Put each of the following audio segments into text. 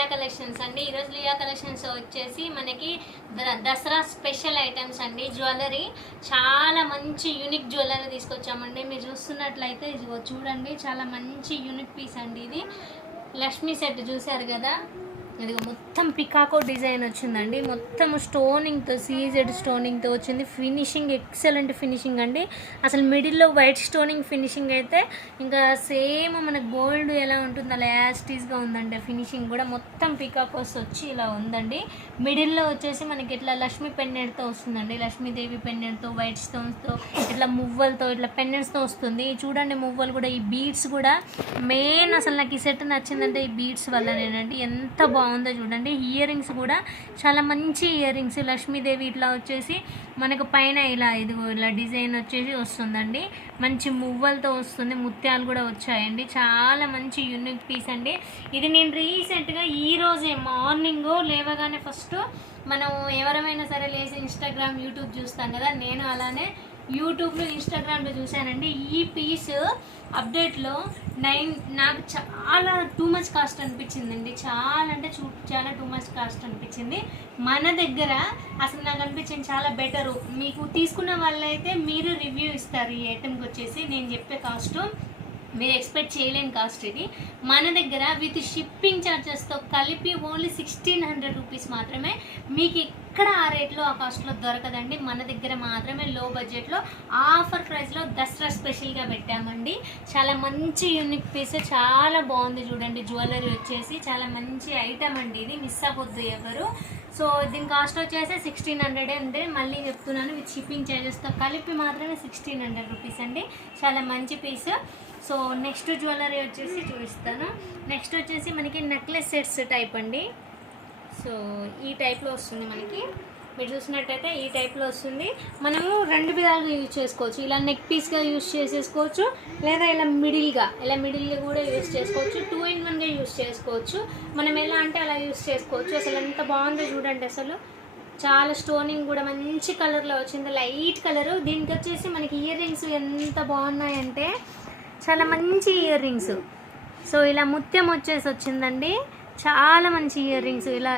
Liya collections అండి. ఈరోజు Liya collections వచ్చేసి మనకి దసరా స్పెషల్ ఐటమ్స్ అండి. జ్యువెలరీ చాలా మంచి యూనిక్ జ్యువెలరీ తీసుకొచ్చామండి. మీరు చూస్తున్నట్లయితే ఇదిగో చూడండి, చాలా మంచి యూనిక్ పీస్ అండి. ఇది లక్ష్మీ సెట్ చూసారు కదా, ఇదిగో మొత్తం పికాకో డిజైన్ వచ్చిందండి. మొత్తం స్టోనింగ్తో, సీజెడ్ స్టోనింగ్తో వచ్చింది. ఫినిషింగ్ ఎక్సలెంట్ ఫినిషింగ్ అండి. అసలు మిడిల్లో వైట్ స్టోనింగ్ ఫినిషింగ్ అయితే ఇంకా సేమ్ మన గోల్డ్ ఎలా ఉంటుందో అలా యాస్టీస్గా ఉందండి. ఫినిషింగ్ కూడా మొత్తం పికాకోస్ వచ్చి ఇలా ఉందండి. మిడిల్లో వచ్చేసి మనకి ఇట్లా లక్ష్మీ పెండెంట్తో వస్తుందండి. లక్ష్మీదేవి పెండెంట్తో, వైట్ స్టోన్స్తో, ఇట్లా మువ్వలతో, ఇట్లా పెండెంట్స్తో వస్తుంది. చూడండి మువ్వలు కూడా, ఈ బీడ్స్ కూడా మెయిన్. అసలు నాకు ఈ సెట్ నచ్చిందంటే ఈ బీడ్స్ వల్లనేనండి. ఎంత బాగుందో చూడండి. ఇయర్ రింగ్స్ కూడా చాలా మంచి ఇయర్ రింగ్స్. లక్ష్మీదేవి ఇట్లా వచ్చేసి మనకు పైన ఇలా ఇదిగో ఇలా డిజైన్ వచ్చేసి వస్తుందండి. మంచి మువ్వలతో వస్తుంది. ముత్యాలు కూడా వచ్చాయండి. చాలా మంచి యూనిక్ పీస్ అండి. ఇది నేను రీసెంట్గా ఈరోజే మార్నింగ్ లేవగానే ఫస్ట్ మనం ఎవరైనా సరే లేచి ఇన్స్టాగ్రామ్, యూట్యూబ్ చూస్తాం కదా, నేను అలానే యూట్యూబ్లో, ఇన్స్టాగ్రామ్లో చూశానండి. ఈ పీస్ అప్డేట్లో నాకు చాలా టూ మచ్ కాస్ట్ అనిపించిందండి. చాలా అంటే చాలా టూ మచ్ కాస్ట్ అనిపించింది. మన దగ్గర అసలు నాకు అనిపించింది చాలా బెటరు. మీకు తీసుకున్న వాళ్ళైతే మీరు రివ్యూ ఇస్తారు. ఈ ఐటెంకి వచ్చేసి నేను చెప్పే కాస్ట్ మీరు ఎక్స్పెక్ట్ చేయలేని కాస్ట్ ఇది. మన దగ్గర విత్ షిప్పింగ్ ఛార్జెస్తో కలిపి ఓన్లీ 1600 రూపీస్ మాత్రమే. మీకు ఎక్కడ ఆ రేట్లో, ఆ కాస్ట్లో దొరకదండి. మన దగ్గర మాత్రమే లో బడ్జెట్లో ఆఫర్ ప్రైస్లో దసరా స్పెషల్గా పెట్టామండి. చాలా మంచి యూనిక్ పీస్, చాలా బాగుంది చూడండి. జ్యువెలరీ వచ్చేసి చాలా మంచి ఐటమ్ అండి. ఇది మిస్ అవ్వద్దు ఎవరు. సో దీని కాస్ట్ వచ్చేసి 1600 అంటే మళ్ళీ చెప్తున్నాను, విత్ షిప్పింగ్ ఛార్జెస్తో కలిపి మాత్రమే 1600 రూపీస్ అండి. చాలా మంచి పీస్. సో నెక్స్ట్ జ్యువెలరీ వచ్చేసి చూపిస్తాను. నెక్స్ట్ వచ్చేసి మనకి నెక్లెస్ సెట్స్ టైప్ అండి. సో ఈ టైప్లో వస్తుంది మనకి. మీరు చూసినట్టయితే ఈ టైప్లో వస్తుంది. మనము రెండు విధాలుగా యూజ్ చేసుకోవచ్చు. ఇలా నెక్ పీస్గా యూజ్ చేసేసుకోవచ్చు, లేదా ఇలా మిడిల్గా కూడా యూజ్ చేసుకోవచ్చు. 2 in 1గా యూజ్ చేసుకోవచ్చు. మనం ఎలా అంటే అలా యూజ్ చేసుకోవచ్చు. అసలు ఎంత బాగుందో చూడండి. అసలు చాలా స్టోనింగ్ కూడా మంచి కలర్లో వచ్చింది, లైట్ కలరు. దీనికి వచ్చేసి మనకి ఇయర్ రింగ్స్ ఎంత బాగున్నాయంటే చాలా మంచి ఇయర్ రింగ్స్. సో ఇలా ముత్యం వచ్చేసి వచ్చిందండి. చాలా మంచి ఇయర్ రింగ్స్. ఇలా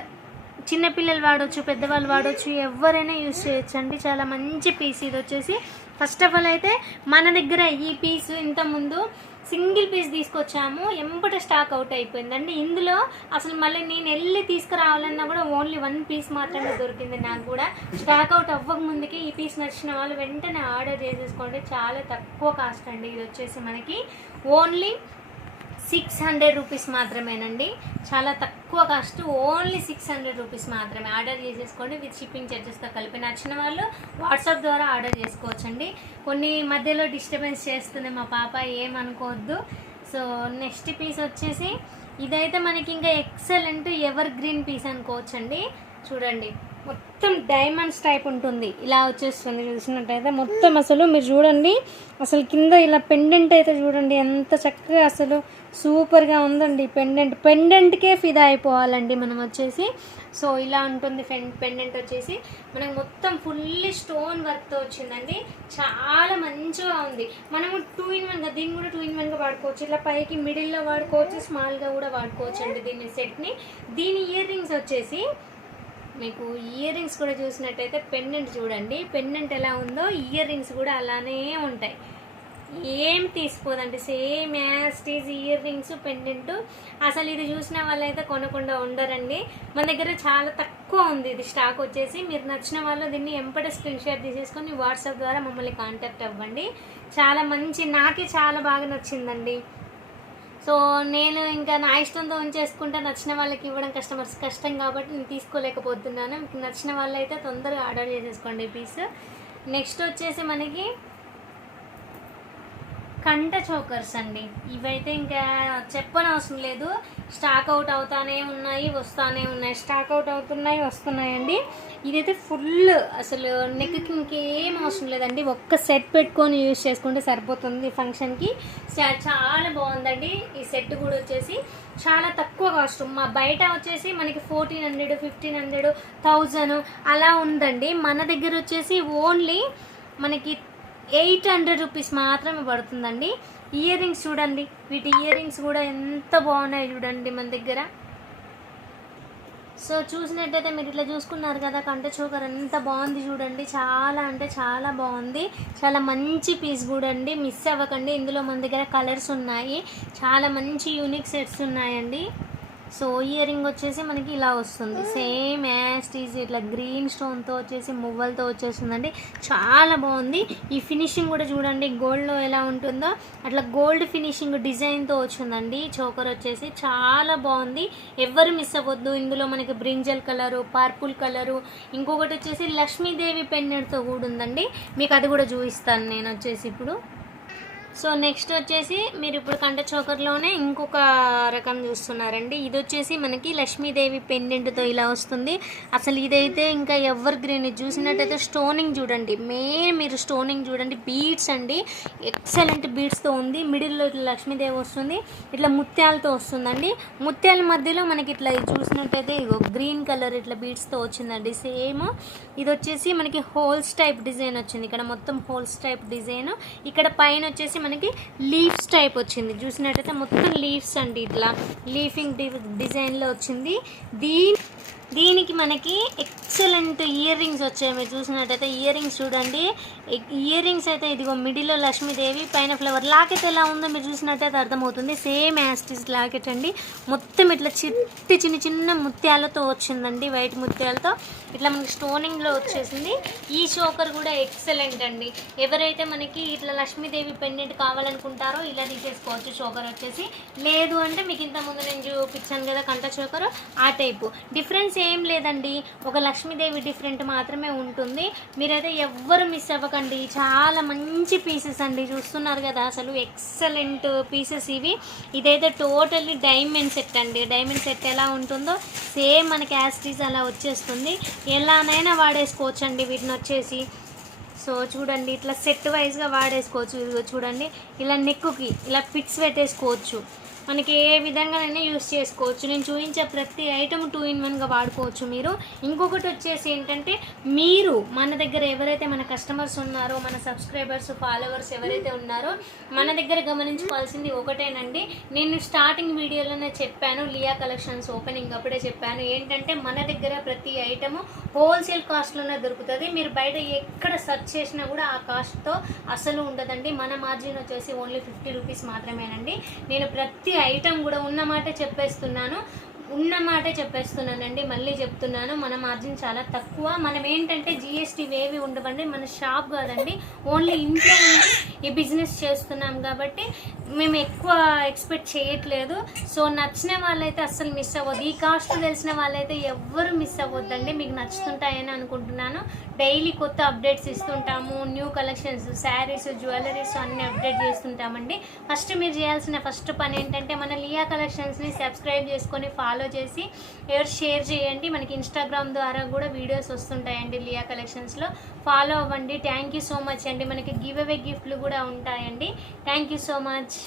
చిన్నపిల్లలు వాడవచ్చు, పెద్దవాళ్ళు వాడవచ్చు, ఎవరైనా యూజ్ చేయొచ్చు అండి. చాలా మంచి పీస్ ఇది వచ్చేసి. ఫస్ట్ ఆఫ్ ఆల్ అయితే మన దగ్గర ఈ పీస్ ఇంతకుముందు సింగిల్ పీస్ తీసుకొచ్చాము, ఎంబట స్టాక్ అవుట్ అయిపోయిందండి. ఇందులో అసలు మళ్ళీ నేను వెళ్ళి తీసుకురావాలన్నా కూడా ఓన్లీ 1 పీస్ మాత్రమే దొరికింది. నాకు కూడా స్టాక్ అవుట్ అవ్వక ముందుకి ఈ పీస్ నచ్చిన వాళ్ళు వెంటనే ఆర్డర్ చేసేసుకోండి. చాలా తక్కువ కాస్ట్ అండి. ఇది వచ్చేసి మనకి ఓన్లీ 600 రూపీస్ మాత్రమేనండి. చాలా తక్కువ కాస్ట్, ఓన్లీ 600 రూపీస్ మాత్రమే. ఆర్డర్ చేసేసుకోండి విత్ షిప్పింగ్ ఛార్జెస్తో కలిపి. నచ్చిన వాళ్ళు వాట్సాప్ ద్వారా ఆర్డర్ చేసుకోవచ్చండి. కొన్ని మధ్యలో డిస్టర్బెన్స్ చేస్తుంది మా పాప, ఏమనుకోవద్దు. సో నెక్స్ట్ పీస్ వచ్చేసి ఇదైతే మనకి ఇంకా ఎక్సలెంట్ ఎవర్ గ్రీన్ పీస్ అనుకోవచ్చండి. చూడండి మొత్తం డైమండ్స్ టైప్ ఉంటుంది. ఇలా వచ్చేస్తుంది చూసినట్టయితే మొత్తం. అసలు మీరు చూడండి, అసలు కింద ఇలా పెండెంట్ అయితే చూడండి ఎంత చక్కగా, అసలు సూపర్గా ఉందండి. పెండెంట్కే ఫిదా అయిపోవాలండి మనం వచ్చేసి. సో ఇలా ఉంటుంది పెండెంట్ వచ్చేసి. మనకు మొత్తం ఫుల్లీ స్టోన్ వర్క్తో వచ్చిందండి. చాలా మంచిగా ఉంది. మనము 2 in 1గా, దీన్ని కూడా 2 in 1గా వాడుకోవచ్చు. ఇట్లా పైకి మిడిల్లో వాడుకోవచ్చు, స్మాల్గా కూడా వాడుకోవచ్చు అండి దీన్ని సెట్ని. దీని ఇయర్ రింగ్స్ వచ్చేసి మీకు ఇయర్ రింగ్స్ కూడా చూసినట్టయితే పెండెంట్ చూడండి, పెండెంట్ ఎలా ఉందో ఇయర్ రింగ్స్ కూడా అలానే ఉంటాయి. ఏం తీసుకోదండి, సేమ్ యాస్టీజ్ ఇయర్ రింగ్స్, పెండెంట్. అసలు ఇది చూసిన వాళ్ళైతే కొనకుండా ఉండరండి. మన దగ్గర చాలా తక్కువ ఉంది ఇది స్టాక్ వచ్చేసి. మీరు నచ్చిన వాళ్ళు దీన్ని ఎంపటే స్క్రీన్ షాట్ తీసేసుకొని వాట్సాప్ ద్వారా మమ్మల్ని కాంటాక్ట్ అవ్వండి. చాలా మంచి, నాకే చాలా బాగా నచ్చిందండి. సో నేను ఇంకా నా ఇష్టంతో ఉంచేసుకుంటే నచ్చిన వాళ్ళకి ఇవ్వడం కస్టమర్స్ కష్టం కాబట్టి నేను తీసుకోలేకపోతున్నాను. మీకు నచ్చిన వాళ్ళైతే తొందరగా ఆర్డర్ చేసేసుకోండి ఈ పీస్. నెక్స్ట్ వచ్చేసి మనకి కంట చోకర్స్ అండి. ఇవైతే ఇంకా చెప్పనవసరం లేదు, స్టాక్ అవుట్ అవుతానే ఉన్నాయి, వస్తానే ఉన్నాయి. స్టాక్ అవుట్ అవుతున్నాయి, వస్తున్నాయండి. ఇదైతే ఫుల్ అసలు నెక్కి ఇంకేం అవసరం లేదండి. ఒక్క సెట్ పెట్టుకొని యూజ్ చేసుకుంటే సరిపోతుంది ఫంక్షన్కి. చాలా బాగుందండి ఈ సెట్ కూడా వచ్చేసి. చాలా తక్కువ కాస్ట్. మా బయట వచ్చేసి మనకి 1400, 1500, 1000 అలా ఉందండి. మన దగ్గర వచ్చేసి ఓన్లీ మనకి 800 రూపీస్ మాత్రమే పడుతుందండి. ఇయర్ రింగ్స్ చూడండి, వీటి ఇయర్ రింగ్స్ కూడా ఎంత బాగున్నాయి చూడండి. మన దగ్గర సో చూసినట్టయితే మీరు ఇట్లా చూసుకున్నారు కదా, కంట చోకర్ ఎంత బాగుంది చూడండి, చాలా అంటే చాలా బాగుంది, చాలా మంచి పీస్ కూడా అండి, మిస్ అవ్వకండి. ఇందులో మన దగ్గర కలర్స్ ఉన్నాయి, చాలా మంచి యూనిక్ సెట్స్ ఉన్నాయండి. సో ఇయర్ రింగ్ వచ్చేసి మనకి ఇలా వస్తుంది, సేమ్ యాస్టీజ్ ఇట్లా గ్రీన్ స్టోన్తో వచ్చేసి మువ్వలతో వచ్చేస్తుందండి, చాలా బాగుంది. ఈ ఫినిషింగ్ కూడా చూడండి గోల్డ్లో ఎలా ఉంటుందో అట్లా గోల్డ్ ఫినిషింగ్ డిజైన్తో వచ్చిందండి. చోకర్ వచ్చేసి చాలా బాగుంది, ఎవ్వరు మిస్ అవ్వద్దు. ఇందులో మనకి బ్రింజల్ కలరు, పర్పుల్ కలరు, ఇంకొకటి వచ్చేసి లక్ష్మీదేవి పెన్నెట్తో కూడా ఉందండి. మీకు అది కూడా చూపిస్తాను నేను వచ్చేసి ఇప్పుడు. సో నెక్స్ట్ వచ్చేసి మీరు ఇప్పుడు కంట చోకర్లోనే ఇంకొక రకం చూస్తున్నారండి. ఇది వచ్చేసి మనకి లక్ష్మీదేవి పెండెంట్తో ఇలా వస్తుంది. అసలు ఇదైతే ఇంకా ఎవర్ గ్రీన్, చూసినట్టయితే స్టోనింగ్ చూడండి, మెయిన్ మీరు స్టోనింగ్ చూడండి, బీడ్స్ అండి, ఎక్సలెంట్ బీడ్స్తో ఉంది. మిడిల్లో ఇట్లా లక్ష్మీదేవి వస్తుంది, ఇట్లా ముత్యాలతో వస్తుందండి. ముత్యాల మధ్యలో మనకి ఇట్లా చూసినట్టయితే ఇగో గ్రీన్ కలర్ ఇట్లా బీడ్స్తో వచ్చిందండి సేమ్. ఇది వచ్చేసి మనకి హోల్స్ టైప్ డిజైన్ వచ్చింది, ఇక్కడ మొత్తం హోల్స్ టైప్ డిజైన్, ఇక్కడ పైన వచ్చేసి మనకి లీవ్స్ టైప్ వచ్చింది. చూసినట్టయితే మొత్తం లీవ్స్ అండి, ఇట్లా లీఫింగ్ డిజైన్లో వచ్చింది. దీనికి మనకి ఎక్సలెంట్ ఇయర్ రింగ్స్ వచ్చాయి. మీరు చూసినట్టయితే ఇయర్ రింగ్స్ చూడండి, ఇయర్ రింగ్స్ అయితే ఇదిగో మిడిల్లో లక్ష్మీదేవి, పైన ఫ్లవర్. లాకెట్ ఎలా ఉందో మీరు చూసినట్టయితే అర్థమవుతుంది, సేమ్ యాస్టిస్ లాకెట్ అండి, మొత్తం ఇట్లా చిన్న చిన్న ముత్యాలతో వచ్చిందండి, వైట్ ముత్యాలతో ఇట్లా మనకి స్టోనింగ్లో వచ్చేసింది. ఈ చోకర్ కూడా ఎక్సలెంట్ అండి, ఎవరైతే మనకి ఇట్లా లక్ష్మీదేవి పెండెంట్ కావాలనుకుంటారో ఇలా తీసేసుకోవచ్చు చోకర్ వచ్చేసి. లేదు అంటే మీకు ఇంతకుముందు నేను చూపించాను కదా కంట చోకర్, ఆ టైపు. డిఫరెన్స్ ఏం లేదండి, ఒక లక్ష్మీదేవి డిఫరెంట్ మాత్రమే ఉంటుంది. మీరైతే ఎవ్వరు మిస్ అవ్వకండి, చాలా మంచి పీసెస్ అండి, చూస్తున్నారు కదా అసలు ఎక్సలెంట్ పీసెస్ ఇవి. ఇదైతే టోటల్లీ డైమండ్ సెట్ అండి, డైమండ్ సెట్ ఎలా ఉంటుందో సేమ్ మనకి యాస్టీస్ అలా వచ్చేస్తుంది, ఎలానైనా వాడేసుకోవచ్చు అండి వీటిని వచ్చేసి. సో చూడండి ఇట్లా సెట్ వైజ్గా వాడేసుకోవచ్చు. ఇదిగో చూడండి ఇలా నెక్కుకి ఇలా పిక్స్ పెట్టేసుకోవచ్చు, మనకి ఏ విధంగానైనా యూస్ చేసుకోవచ్చు. నేను చూపించే ప్రతి ఐటమ్ 2 in 1గా వాడుకోవచ్చు మీరు. ఇంకొకటి వచ్చేసి ఏంటంటే, మీరు మన దగ్గర ఎవరైతే మన కస్టమర్స్ ఉన్నారో, మన సబ్స్క్రైబర్స్, ఫాలోవర్స్ ఎవరైతే ఉన్నారో మన దగ్గర గమనించుకోవాల్సింది ఒకటేనండి. నేను స్టార్టింగ్ వీడియోలోనే చెప్పాను, లియా కలెక్షన్స్ ఓపెనింగ్ అప్పుడే చెప్పాను, ఏంటంటే మన దగ్గర ప్రతి ఐటము హోల్సేల్ కాస్ట్లోనే దొరుకుతుంది. మీరు బయట ఎక్కడ సెర్చ్ చేసినా కూడా ఆ కాస్ట్తో అసలు ఉండదండి. మన మార్జిన్ వచ్చేసి ఓన్లీ 50 రూపీస్ మాత్రమేనండి. నేను ప్రతి ఐటమ్ కూడా ఉన్నమాటే చెప్పేస్తున్నానండి, మళ్ళీ చెప్తున్నాను, మన మార్జిన్ చాలా తక్కువ. మనం ఏంటంటే జిఎస్టీ వేవి ఉండవండి, మన షాప్ కాదండి, ఓన్లీ ఇంట్లో ఉండి ఈ బిజినెస్ చేస్తున్నాం కాబట్టి మేము ఎక్కువ ఎక్స్పెక్ట్ చేయట్లేదు. సో నచ్చిన వాళ్ళైతే అస్సలు మిస్ అవ్వద్దు, ఈ కాస్ట్ తెలిసిన వాళ్ళైతే ఎవ్వరు మిస్ అవ్వద్దండి, మీకు నచ్చుతుంటాయని అనుకుంటున్నాను. డైలీ కొత్త అప్డేట్స్ ఇస్తుంటాము, న్యూ కలెక్షన్స్, శారీస్, జ్యువెలరీస్ అన్నీ అప్డేట్ చేస్తుంటామండి. ఫస్ట్ మీరు చేయాల్సిన ఫస్ట్ పని ఏంటంటే మన లియా కలెక్షన్స్ని సబ్స్క్రైబ్ చేసుకొని ఫాలో చేసి షేర్ చేయండి. మనకి ఇన్స్టాగ్రామ్ ద్వారా కూడా వీడియోస్ వస్తుంటాయండి లియా కలెక్షన్స్లో, ఫాలో అవ్వండి. థ్యాంక్ యూ సో మచ్ అండి. మనకి గివ్ అవే గిఫ్ట్లు కూడా ఉంటాయండి. Thank you so much.